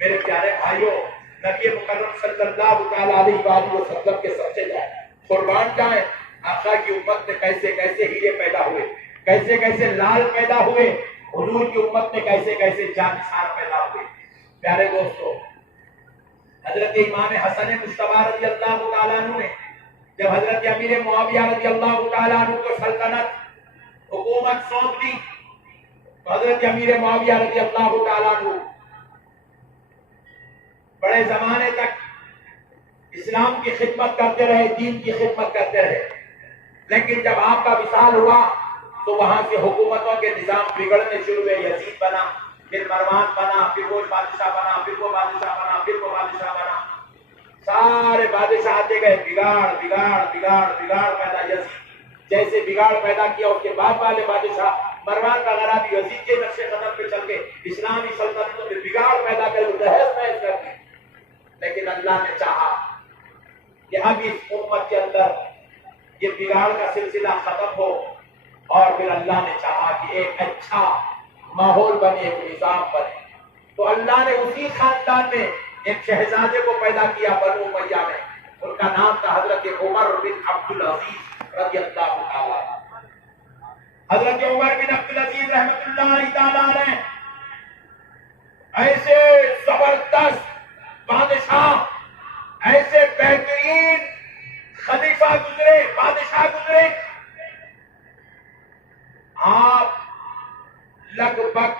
میرے پیارے بھائیوں، نبی مکرم صلی اللہ علیہ وآلہ وسلم کے سچے جائیں، قربان جائیں، آقا کی امت میں کیسے کیسے ہیرے پیدا ہوئے، کیسے کیسے لال پیدا ہوئے، حضور کی امت میں کیسے کیسے جانشار پیدا ہوئے۔ پیارے دوستو، حضرت امام حسن مجتبی رضی اللہ تعالیٰ عنہ نے جب حضرت امیر معاویہ رضی اللہ تعالیٰ عنہ کو سلطنت حکومت سونپ دی تو حضرت امیر معاویہ رضی اللہ تعالیٰ عنہ بڑے زمانے تک اسلام کی خدمت کرتے رہے، دین کی خدمت کرتے رہے، لیکن جب آپ کا وصال ہوا تو وہاں سے حکومتوں کے نظام بگڑنے شروع ہوئے۔ یزید بنا، پھر مروان بنا، پھر وہ بادشاہ بنا، پھر وہ بادشاہ بنا، پھر وہ بادشاہ بنا، سارے بادشاہ آتے گئے، بگاڑ بگاڑ بگاڑ بگاڑ پیدا۔ یزید جیسے بگاڑ پیدا کیا، اس کے بعد والے بادشاہ مروان وغیرہ بھی یزید کے نقش قدم پہ چل کے اسلامی سلطنتوں میں بگاڑ پیدا کر تہس نہس کر دی۔ لیکن اللہ نے چاہا کہ اب اس امت کے اندر یہ بگاڑ کا سلسلہ ختم ہو، اور پھر اللہ نے چاہا کہ ایک اچھا ماحول بنے، ایک نظام بنے، تو اللہ نے اسی خاندان میں ایک شہزادے کو پیدا کیا بنو امیہ میں۔ ان کا نام تھا حضرت عمر بن عبد العزیز رضی اللہ تعالیٰ۔ حضرت عمر بن عبد العزیز رحمۃ اللہ تعالیٰ علیہ ایسے زبردست بادشاہ، ایسے بہترین خلیفہ گزرے، بادشاہ گزرے۔ آپ لگ بھگ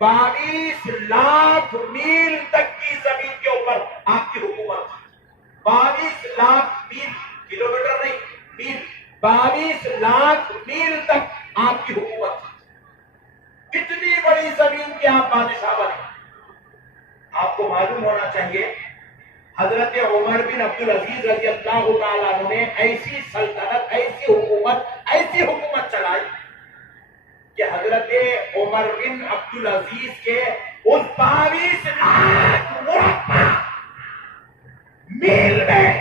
22 لاکھ میل تک کی زمین کے اوپر آپ کی حکومت تھی۔ 22 لاکھ میل، کلومیٹر نہیں، میل، 22 لاکھ میل تک آپ کی حکومت تھی۔ اتنی بڑی زمین کے آپ بادشاہ بنے۔ آپ کو معلوم ہونا چاہیے حضرت عمر بن عبد العزیز رضی اللہ تعالیٰ عنہ نے ایسی سلطنت، ایسی حکومت چلائی کہ حضرت عمر بن عبد العزیز کے اس 22 لاکھ مربع میل میں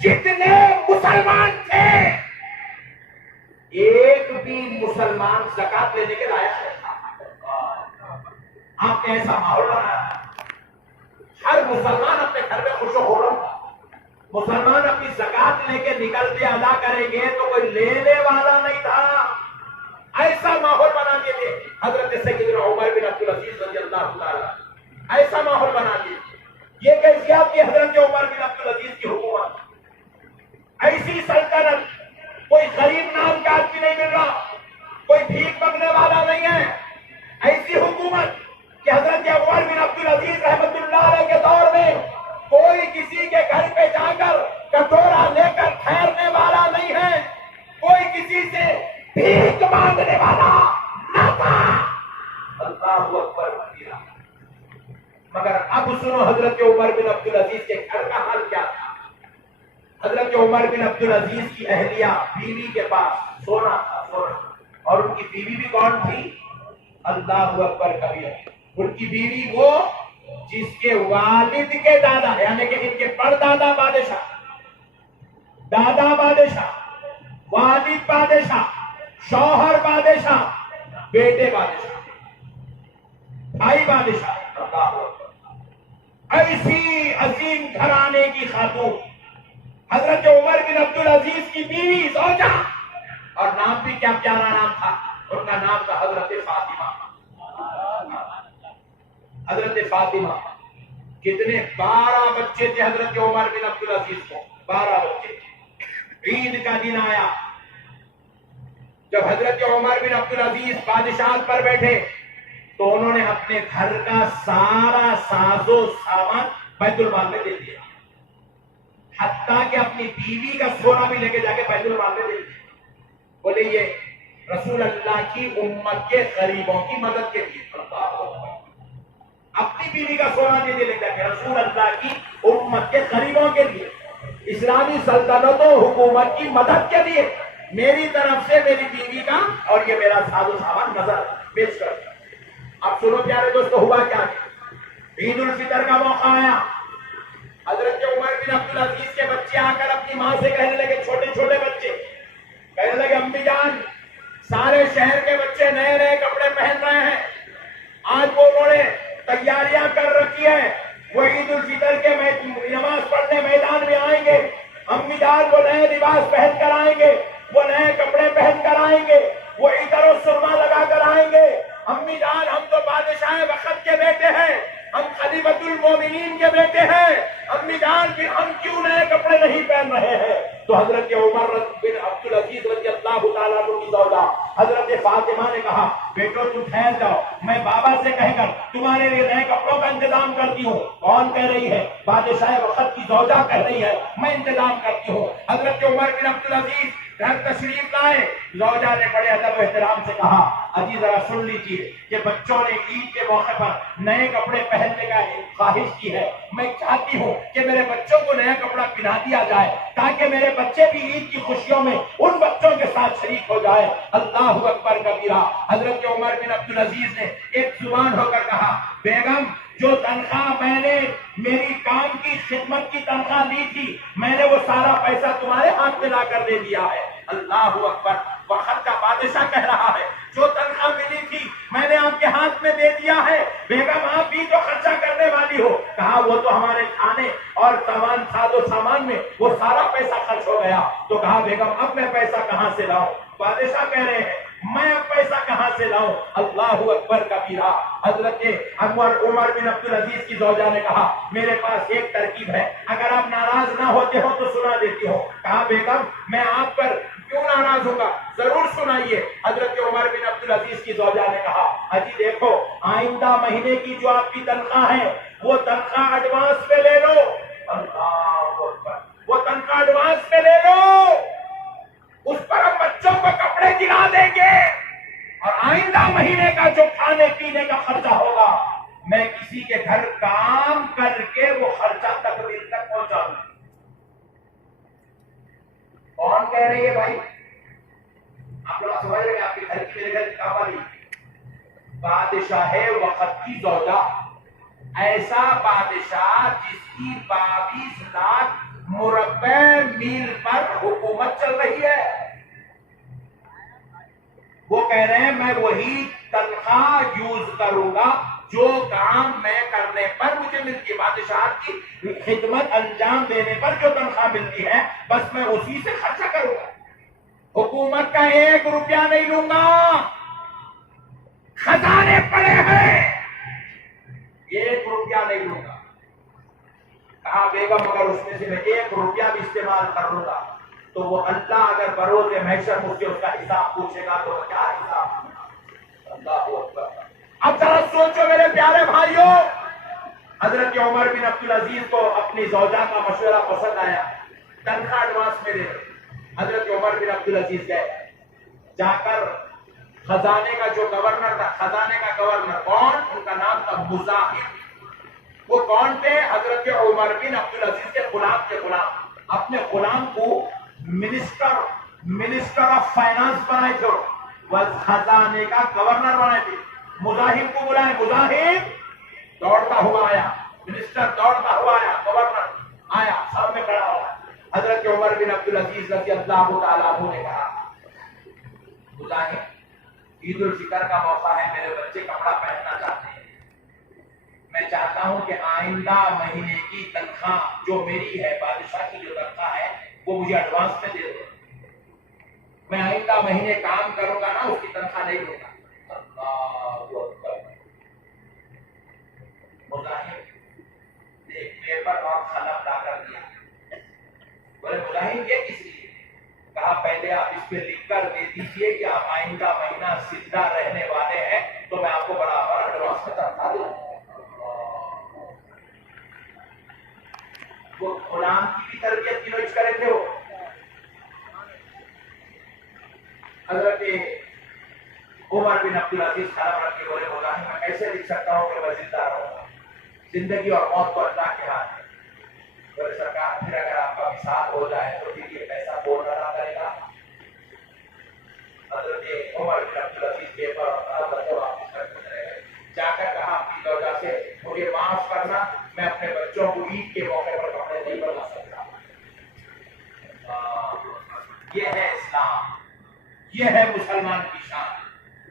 جتنے مسلمان تھے، ایک بھی مسلمان زکات لینے کے لائق نہیں تھا۔ آپ نے ایسا ماحول بنایا، ہر مسلمان اپنے گھر میں خوش و خرم تھا۔ مسلمان اپنی زکات لے کے نکلتے ادا کریں گے تو کوئی لینے والا نہیں تھا۔ ایسا ماحول بنا دیے تھے حضرت سیدنا عمر بن عبد العزیز رضی اللہ تعالیٰ، ایسا ماحول بنا دیے۔ یہ کیفیت کی حضرت عمر بن عبد العزیز کی حکومت، ایسی سلطنت، کوئی غریب نام کا آدمی نہیں مل رہا، کوئی بھیک مانگنے والا نہیں ہے۔ ایسی حکومت کہ حضرت عمر بن عبد العزیز رحمۃ اللہ علیہ کے دور میں کوئی کسی کے گھر پہ جا کر کٹورا لے کر ٹھہرنے والا نہیں ہے، کوئی کسی سے بھیک مانگنے والا نہ تھا۔ اللہ اکبر کبیرہ۔ مگر اب سنو حضرت عمر بن عبد العزیز کے گھر کا حال کیا تھا۔ حضرت عمر بن عبد العزیز کی اہلیہ بیوی کے پاس سونا تھا، سونا، اور ان کی بیوی بھی کون تھی؟ اللہ اکبر کبیرہ۔ ان کی بیوی وہ جس کے والد کے دادا، یعنی کہ ان کے پردادا بادشاہ، دادا بادشاہ، والد بادشاہ، شوہر بادشاہ، بیٹے بادشاہ، بھائی بادشاہ۔ اللہ اکبر۔ ایسی عظیم گھرانے کی خاتون حضرت عمر بن عبد العزیز کی بیوی زوجہ، اور نام بھی کیا پیارا نام تھا، ان کا نام تھا حضرت فاطمہ۔ حضرت فاطمہ کتنے 12 بچے تھے حضرت عمر بن عبد العزیز کو، 12 بچے تھے۔ عید کا دن آیا، جب حضرت عمر بن عبد العزیز بادشاہت پر بیٹھے تو انہوں نے اپنے گھر کا سارا ساز و سامان بیت المال میں دے دیا، حتیٰ کہ اپنی بیوی کا سونا بھی لے کے جا کے بیت المال میں دے دیا۔ بولے یہ رسول اللہ کی امت کے غریبوں کی مدد کے لیے۔ اپنی بیوی کا سونا دے لے جا کے رسول اللہ کی امت کے غریبوں کے لیے، اسلامی سلطنت و حکومت کی مدد کے لیے میری طرف سے میری بیوی کا اور یہ میرا ساز و سامان نظر پیش کر۔ اب سنو پیارے دوستو، ہوا کیا؟ عید الفطر کا موقع آیا، حضرت عمر بن عبد العزیز کے بچے آ کر اپنی ماں سے کہنے لگے، چھوٹے چھوٹے بچے کہنے لگے، امی جان سارے شہر کے بچے نئے نئے کپڑے پہن رہے ہیں، آج وہ انہوں نے تیاریاں کر رکھی ہیں، وہ عید الفطر کے نماز پڑھنے میدان میں آئیں گے، امی جان وہ نئے لباس پہن کر آئیں گے، وہ نئے کپڑے پہن کر آئیں گے، وہ عطر و سرما لگا کر آئیں گے۔ امی جان ہم تو بادشاہ وقت کے بیٹے ہیں، ہم خلیفۃ المومنین کے بیٹے ہیں، امی جان پھر ہم کیوں نئے کپڑے نہیں پہن رہے ہیں؟ تو حضرت عمر بن عبدالعزیز رضی اللہ تعالیٰ عنہ کی زوجہ حضرت فاطمہ نے کہا بیٹو تم ٹھہر جاؤ، میں بابا سے کہہ کر تمہارے لیے نئے کپڑوں کا انتظام کرتی ہوں۔ کون کہہ رہی ہے؟ بادشاہ وقت کی زوجہ کہہ رہی ہے میں انتظام کرتی ہوں۔ حضرت عمر بن عبدالعزیز گھر تشریف لائے، زوجہ نے بڑے ادب و احترام سے کہا اجی ذرا سن لیجیے کہ بچوں نے عید کے موقع پر نئے کپڑے پہننے کا خواہش کی ہے، میں چاہتی ہوں کہ میرے بچوں کو نیا کپڑا پہنا دیا جائے تاکہ میرے بچے بھی عید کی خوشیوں میں ان بچوں کے ساتھ شریک ہو جائے۔ اللہ اکبر کبیرہ۔ حضرت عمر بن عبدالعزیز نے ایک زبان ہو کر کہا بیگم جو تنخواہ میں نے میری کام کی خدمت کی تنخواہ لی تھی میں نے وہ سارا پیسہ تمہارے ہاتھ میں لا کر دے دیا ہے۔ اللہ اکبر۔ وقت کا بادشاہ کہہ رہا ہے جو تنخواہ ملی تھی میں نے آپ کے ہاتھ میں دے دیا ہے، بیگم آپ بھی تو خرچہ کرنے والی ہو۔ کہا وہ تو ہمارے کھانے اور ساز و سامان میں وہ سارا پیسہ خرچ ہو گیا۔ تو کہا بیگم اب میں پیسہ کہاں سے لاؤں؟ بادشاہ کہہ رہے ہیں میں اب پیسہ کہاں سے لاؤں؟ اللہ اکبر کبیرہ۔ حضرت عمر بن عبدالعزیز کی زوجہ نے کہا میرے پاس ایک ترکیب ہے، اگر آپ ناراض نہ ہوتے ہو تو سنا دیتی ہوں۔ کہا بیگم میں آپ پر کیوں ناراض ہوگا، ضرور سنائیے۔ حضرت عمر بن عبدالعزیز کی زوجہ نے کہا اجی دیکھو آئندہ مہینے کی جو آپ کی تنخواہ ہے وہ تنخواہ ایڈوانس پہ لے لو۔ اللہ اکبر۔ وہ تنخواہ ایڈوانس پہ لے لو، اس پر ہم بچوں کو کپڑے دلا دیں گے اور آئندہ مہینے کا جو کھانے پینے کا خرچہ ہوگا میں کسی کے گھر کام کر کے وہ خرچہ تقدیر تک پہنچا دوں۔ کون کہہ رہی ہے بھائی؟ آپ لوگ سمجھ رہے ہیں آپ کے گھر کی میرے گھر کی کام والی بادشاہ وقت کی زوجہ، ایسا بادشاہ جس کی 22 لاکھ مربع میل پر حکومت چل رہی ہے، وہ کہہ رہے ہیں میں وہی تنخواہ یوز کروں گا جو کام میں کرنے پر مجھے ملتی ہے، بادشاہ کی خدمت انجام دینے پر جو تنخواہ ملتی ہے بس میں اسی سے خرچہ کروں گا، حکومت کا 1 روپیہ نہیں لوں گا۔ خزانے پڑے ہیں 1 روپیہ نہیں لوں گا۔ کہا بیگم اگر اس میں سے میں 1 روپیہ بھی استعمال کر لوں گا تو وہ اللہ اگر بروز محشر مجھ سے اس کا حساب پوچھے گا تو کیا حساب؟ اللہ اکبر۔ اب ذرا سوچو میرے پیارے بھائیوں، حضرت عمر بن عبدالعزیز کو اپنی زوجہ کا مشورہ پسند آیا، تنخواہ ایڈوانس میں دے۔ حضرت عمر بن عبدالعزیز گئے، جا کر خزانے کا جو گورنر تھا، خزانے کا گورنر کون؟ ان کا نام تھا مزاحم۔ وہ کون تھے؟ حضرت عمر بن عبدالعزیز کے غلام کے غلام، اپنے غلام کو منسٹر آف فائنانس بنائے تھے، وہ خزانے کا گورنر بنائے تھے۔ مزاحم کو بلائے، مزاحم دوڑتا ہوا آیا، منسٹر دوڑتا ہوا آیا، گورنر آیا سامنے کھڑا ہوا۔ حضرت عمر بن عبدالعزیز رضی اللہ تعالیٰ عنہ نے کہا مزاحم عید الفطر کا موقع ہے، میرے بچے کپڑا پہننا چاہتے ہیں، میں چاہتا ہوں کہ آئندہ مہینے کی تنخواہ جو میری ہے، بادشاہ کی جو تنخواہ ہے وہ مجھے ایڈوانس میں دے دو، میں آئندہ مہینے کام کروں گا نا اس کی تنخواہ نہیں لوں گا۔ اللہ اکبر۔ مزاحم نے ایک پیپر اور قلم لا کر دیا، بولے مزاحم یہ کس لیے؟ کہا پہلے آپ اس پہ لکھ کر دے دیجئے کہ آپ آئندہ مہینہ زندہ رہنے والے ہیں تو میں آپ کو برابر ایڈوانس میں تنخواہ دوں۔ وہ غلام کی بھی تربیت کی نوچ کرے تھے۔ وہ حضرت عمر بن عبدالعزیز خیال رکھ کے بولے مزاحم میں کیسے لکھ سکتا ہوں کہ میں زندہ رہوں گا، زندگی اور موت تو اللہ کے ہاتھ ہے۔ بولے سرکار پھر اگر آپ کا وصال ہو جائے تو پھر یہ پیسہ کون ادا کرے گا؟ حضرت عمر بن عبدالعزیز پیپر اور قلم رکھے واپس کر گزرے گئے، جا کر کہا اپنی زوجہ سے مجھے معاف کرنا، میں اپنے بچوں کو عید کے موقع پر کپڑے نہیں بنا سکتا۔ یہ ہے اسلام، یہ ہے مسلمان کی شان۔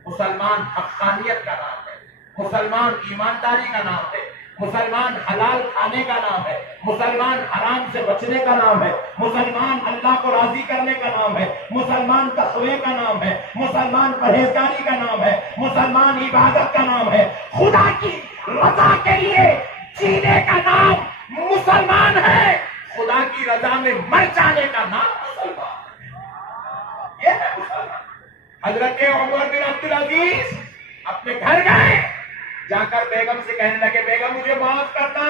مسلمان حقانیت کا نام ہے، مسلمان ایمانداری کا نام ہے، مسلمان حلال کھانے کا نام ہے، مسلمان حرام سے بچنے کا نام ہے، مسلمان اللہ کو راضی کرنے کا نام ہے، مسلمان تقوی کا نام ہے، مسلمان پرہیزگاری کا نام ہے، مسلمان عبادت کا نام ہے، خدا کی رضا کے لیے جینے کا نام مسلمان ہے، خدا کی رضا میں مر جانے کا نام مسلمان ہے۔ یہ ہے مسلمان۔ حضرت عمر بن عبدالعزیز اپنے گھر گئے، جا کر بیگم سے کہنے لگے بیگم مجھے معاف کرنا،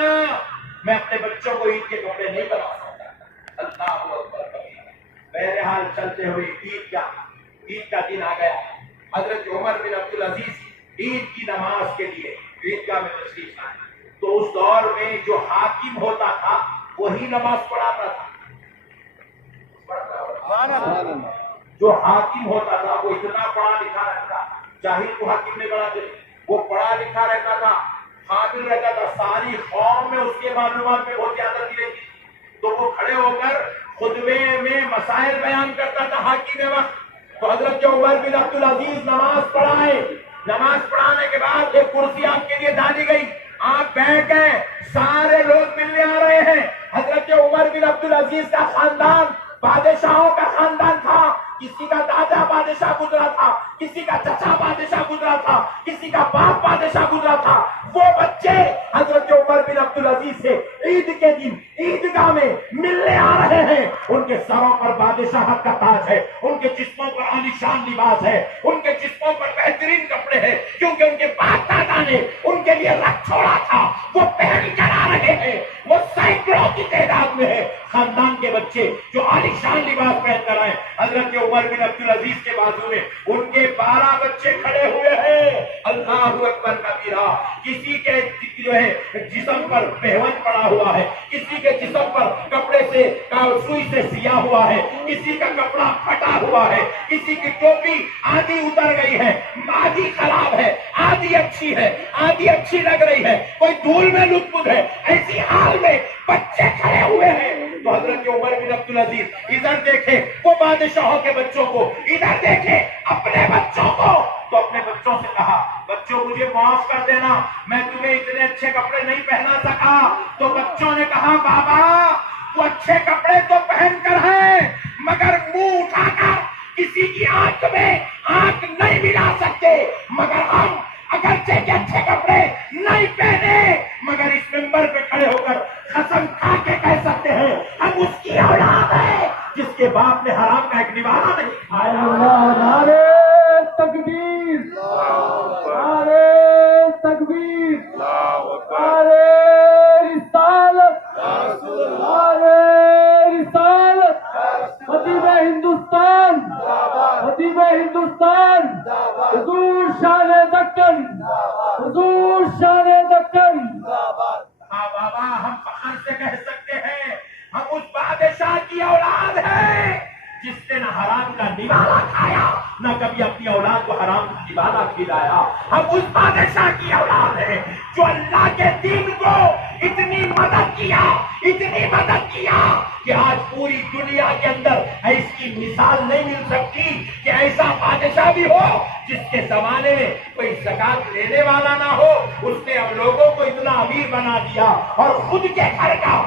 میں اپنے بچوں کو عید کے کپڑے نہیں بنا سکتا۔ اللہ اکبر۔ بہرحال چلتے ہوئے عید کا دن آ گیا۔ حضرت عمر بن عبدالعزیز عید کی نماز کے لیے عیدگاہ میں تشریف لائے، تو اس دور میں جو حاکم ہوتا تھا وہی نماز پڑھاتا تھا۔ جو حاکم ہوتا تھا وہ اتنا پڑھا لکھا رہتا، جاہل کو حاکم نہیں بناتے، وہ پڑھا لکھا رہتا تھا، قابل رہتا تھا، ساری قوم میں اس کے معلومات میں بہت زیادہ رہتی، تو وہ کھڑے ہو کر خطبے میں مسائل بیان کرتا تھا حاکم وقت۔ تو حضرت عمر بن عبدالعزیز نماز پڑھائے، نماز پڑھانے کے بعد ایک کرسی آپ کے لیے ڈالی گئی، آپ بیٹھ گئے، سارے لوگ ملنے آ رہے ہیں۔ حضرت عمر بن عبدالعزیز کا خاندان بادشاہوں کا خاندان تھا، کسی کا دادا بادشاہ گزرا تھا، کسی کا چچا بادشاہ گزرا تھا، کسی کا باپ بادشاہ گزرا تھا۔ وہ بچے حضرت عمر بن عبدالعزیز سے عید کے دن عیدگاہ میں ملنے آ رہے ہیں، ان کے سروں پر بادشاہت کا تاج ہے، ان کے جسموں پر عالیشان لباس ہے، ان کے جسموں پر بہترین کپڑے ہیں، کیونکہ ان کے باپ دادا نے ان کے لیے رکھ چھوڑا تھا، وہ پہن کر آ رہے ہیں، وہ سینکڑوں کی تعداد میں ہے، خاندان کے بچے جو عالیشان لباس پہن کر آئے۔ حضرت عمر بن عبدالعزیز کے بازو میں ان کے 12 بچے کھڑے ہوئے ہیں، اللہ اکبر کبیرہ۔ کسی کے جو ہے جسم پر پہون پڑا ہوا ہے، کسی کے جسم پر کپڑے سے سوئی سے سیا ہوا ہے، کسی کا کپڑا پھٹا ہوا ہے، کسی کی ٹوپی آدھی اتر گئی ہے، آدھی خراب ہے، آدھی اچھی ہے، آدھی اچھی لگ رہی ہے، کوئی دھول میں لطف ہے، ایسی حال میں بچے کھڑے ہوئے ہیں۔ تو حضرت عمر بن عبدالعزیز ادھر دیکھے وہ بادشاہوں کے بچوں کو، ادھر دیکھے اپنے بچوں کو، تو اپنے بچوں سے کہا بچوں مجھے معاف کر دینا، میں تمہیں اتنے اچھے کپڑے نہیں پہنا سکا۔ تو بچوں نے کہا بابا وہ اچھے کپڑے تو پہن کر ہیں مگر منہ اٹھا کر کسی کی آنکھ میں آنکھ نہیں ملا سکتے، مگر ہم اگرچہ کے اچھے کپڑے نہیں پہنے مگر اس ممبر پہ کھڑے ہو کر قسم کھا کے کہہ سکتے ہیں ہم اس کی اولاد ہے جس کے باپ نے حرام کا ایک نوالہ نہیں کھایا۔ نعرے تکبیر، نعرے تکبیر، نعرے رسالت، نعرے رسالت، خطیب ہندوستان، خطیب ہندوستان، حضور شان دکن، حضور شان دکن۔ ہاں بابا ہم فخر سے کہہ سکتے ہیں ہم اس بادشاہ کی اولاد ہیں جس نے نہ حرام کا نوالہ کھایا نہ کبھی اپنی اولاد کو حرام کا نوالہ کھلایا۔ ہم اس بادشاہ کی اولاد ہیں جو اللہ کے دین کو اتنی مدد کیا، اتنی مدد کیا کہ آج پوری دنیا کے اندر ایسی مثال نہیں مل سکتی کہ ایسا بادشاہ بھی ہو جس کے زمانے میں کوئی زکات لینے والا نہ ہو، اس نے ہم لوگوں کو اتنا امیر بنا دیا اور خود کے گھر کا